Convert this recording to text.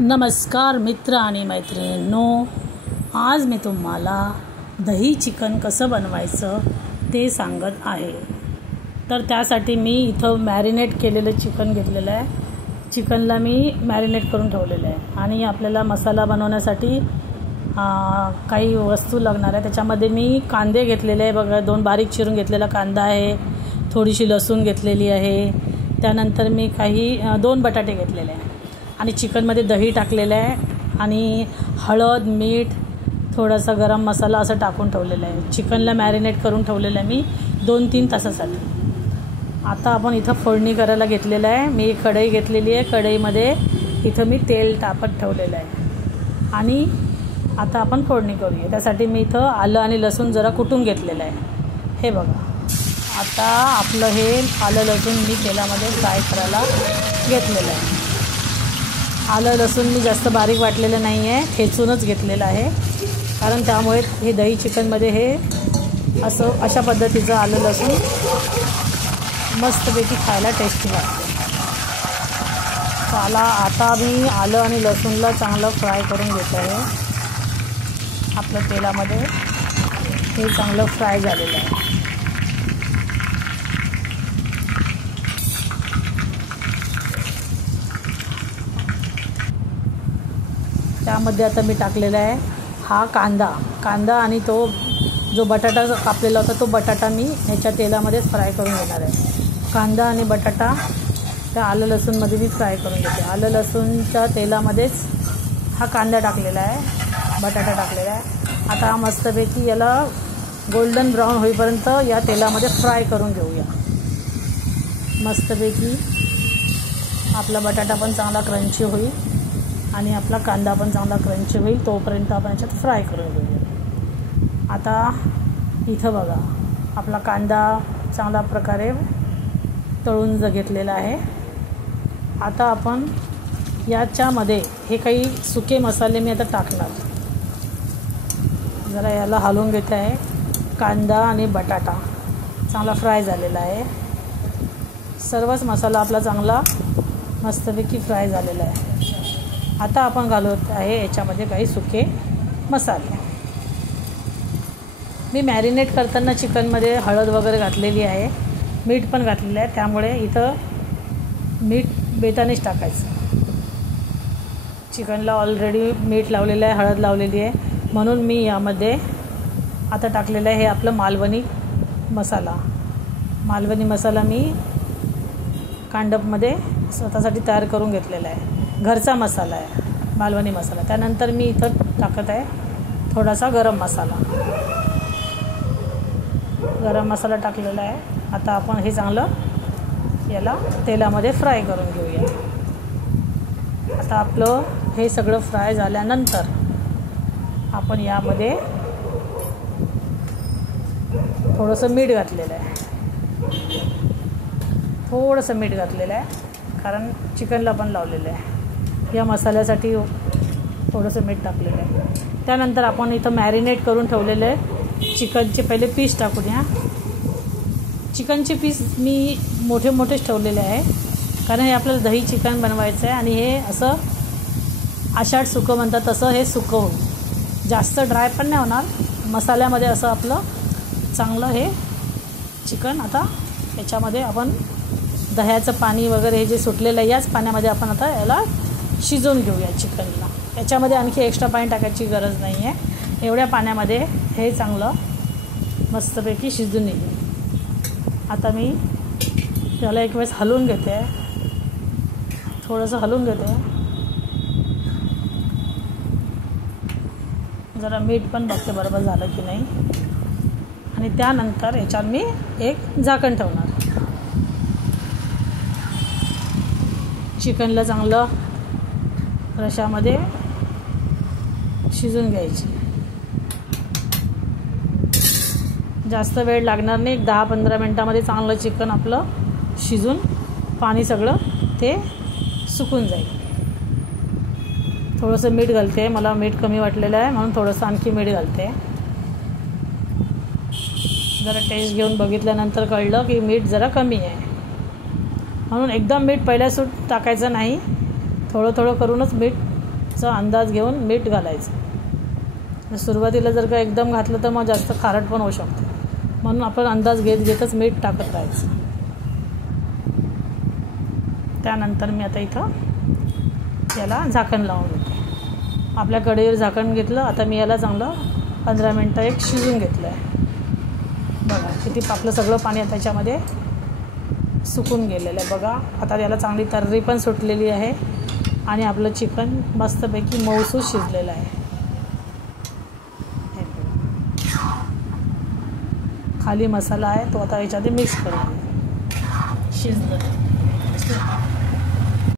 नमस्कार मित्र आणि मैत्रिणींनो, आज मी तुम्हाला दही चिकन कसं बनवायचं ते सांगत आहे. तर त्यासाठी मी इथं मॅरिनेट केलेलं चिकन घेतलेलं आहे. चिकनला मी मॅरिनेट करून ठेवलेलं आहे आणि आपल्याला मसाला बनवण्यासाठी काही वस्तू लागणार आहे. त्याच्यामध्ये मी कांदे घेतलेले आहे बघा, 2 बारीक चिरून घेतलेला कांदा आहे, थोडीशी लसूण घेतलेली आहे. त्यानंतर मी 2 बटाटे घेतलेले आहे आणि चिकनमध्ये दही टाकलेलं आहे आणि हळद, मीठ, थोडासा गरम मसाला असं टाकून ठेवलेलं आहे. चिकनला मॅरिनेट करून ठेवलेलं आहे मी 2-3 तासासाठी. आता आपण इथं फोडणी करायला घेतलेलं आहे. मी एक कढई घेतलेली आहे. कढईमध्ये इथं मी तेल टाकत ठेवलेलं आहे आणि आता आपण फोडणी करूया. त्यासाठी मी इथं आलं आणि लसूण जरा कुटून घेतलेलं आहे. हे बघा, आता आपलं हे आलं लसूण मी तेलामध्ये फ्राय करायला घेतलेलं आहे. आलं लसूण मी जास्त बारीक वाटलेलं नाही आहे, ठेचूनच घेतलेलं आहे, कारण त्यामुळे हे दही चिकनमध्ये हे अशा पद्धतीचं आलं लसूण मस्तपैकी खायला टेस्टी लागते. चला, आता मी आलं आणि लसूणला चांगलं फ्राय करून घेत आहे. आपलं तेलामध्ये हे चांगलं फ्राय झालेलं आहे. त्यामध्ये आता मी टाकलेला आहे हा कांदा आणि तो जो बटाटा कापलेला होता तो बटाटा मी ह्याच्या तेलामध्येच फ्राय करून घेणार आहे. कांदा आणि बटाटा त्या आलं लसूणमध्ये मी फ्राय करून घेते. आलं लसूणच्या तेलामध्येच हा कांदा टाकलेला आहे, बटाटा टाकलेला आहे. आता हा मस्तपैकी याला गोल्डन ब्राऊन होईपर्यंत या तेलामध्ये फ्राय करून घेऊया. मस्तपैकी आपला बटाटा पण चांगला क्रंची होईल आणि आपला कांदा पण चांगला क्रंची होईल, तोपर्यंत आपण याच्यात फ्राय करून घेऊया. आता इथं बघा, आपला कांदा चांगल्या प्रकारे तळून घेतलेला आहे. आता आपण याच्यामध्ये हे काही सुके मसाले मी आता टाकणार. जरा याला हलवून घेत आहे. कांदा आणि बटाटा चांगला फ्राय झालेला आहे. सर्वच मसाला आपला चांगला मस्तपैकी फ्राय झालेला आहे. आता आपण घालत आहे याच्यामध्ये काही सुके मसाले. मी मॅरिनेट करताना चिकनमध्ये हळद वगैरे घातलेली आहे, मीठ पण घातलेलं आहे, त्यामुळे इथं मीठ बेतानेच टाकायचं. चिकनला ऑलरेडी मीठ लावलेलं आहे, हळद लावलेली आहे, म्हणून मी यामध्ये आता टाकलेलं आहे हे आपलं मालवणी मसाला मी कांडपमध्ये स्वतःसाठी तयार करून घेतलेला आहे. घरचा मसाला आहे मालवणी मसाला. त्यानंतर मी इथं टाकत आहे थोडासा गरम मसाला टाकलेला आहे. आता आपण हे चांगलं याला तेलामध्ये फ्राय करून घेऊया. आता आपलं हे सगळं फ्राय झाल्यानंतर आपण यामध्ये थोडंसं मीठ घातलेलं आहे, कारण चिकनला पण लावलेलं आहे. या मसाल्यासाठी थोडंसं मीठ टाकलेलं आहे. त्यानंतर आपण इथं मॅरिनेट करून ठेवलेले आहे चिकनचे पहिले पीस टाकूया. चिकनचे पीस मी मोठेच ठेवलेले आहे, कारण हे आपल्याला दही चिकन बनवायचं आहे आणि हे असं आषाढ सुकं म्हणतात तसं हे सुकं होईल. जास्त ड्राय पण नाही होणार. मसाल्यामध्ये असं आपलं चांगलं हे चिकन आता याच्यामध्ये आपण दह्याचं पाणी वगैरे हे जे सुटलेलं आहे याच पाण्यामध्ये आपण आता याला शिजवून घेऊया चिकनला. याच्यामध्ये आणखी एक्स्ट्रा पाणी टाकायची गरज नाही आहे. एवढ्या पाण्यामध्ये हे चांगलं मस्तपैकी शिजून येईल. आता मी त्याला एक वेळेस हलवून घेते, थोडंसं हलवून घेते. जरा मीठ पण बघते बरोबर झालं की नाही आणि त्यानंतर याच्यावर मी एक झाकण ठेवणार. चिकनला चांगलं रशामध्ये शिजून घ्यायची. जास्त वेळ लागणार नाही, 10-15 मिनटामध्ये चांगलं चिकन आपलं शिजून पाणी सगळं ते सुकून जाईल. थोडंसं मीठ घालते, मला मीठ कमी वाटलेलं आहे म्हणून थोडंसं आणखी मीठ घालते. जरा टेस्ट घेऊन बघितल्यानंतर कळलं की मीठ जरा कमी आहे, म्हणून एकदम मीठ पहिल्या टाकायचं नाही, थोडं करूनच मीठ मीठचा अंदाज घेऊन मीठ घालायचं. सुरुवातीला जर का एकदम घातलं तर मग जास्त खारट पण होऊ शकते, म्हणून आपण अंदाज घेतच मीठ टाकत राहायचं. त्यानंतर मी आता इथं याला झाकण लावून घेते. आपल्या कढईवर झाकण घेतलं. आता मी याला चांगलं 15 मिनटं एक शिजून घेतलं आहे. बघा किती आपलं सगळं पाणी आता त्याच्यामध्ये सुकून गेलेलं आहे. बघा आता याला चांगली तर्री पण सुटलेली आहे आणि आपलं चिकन मस्तपैकी मऊसूत शिजलेलं आहे. खाली मसाला आहे तो आता याच्यामध्ये मिक्स करून शिजलं.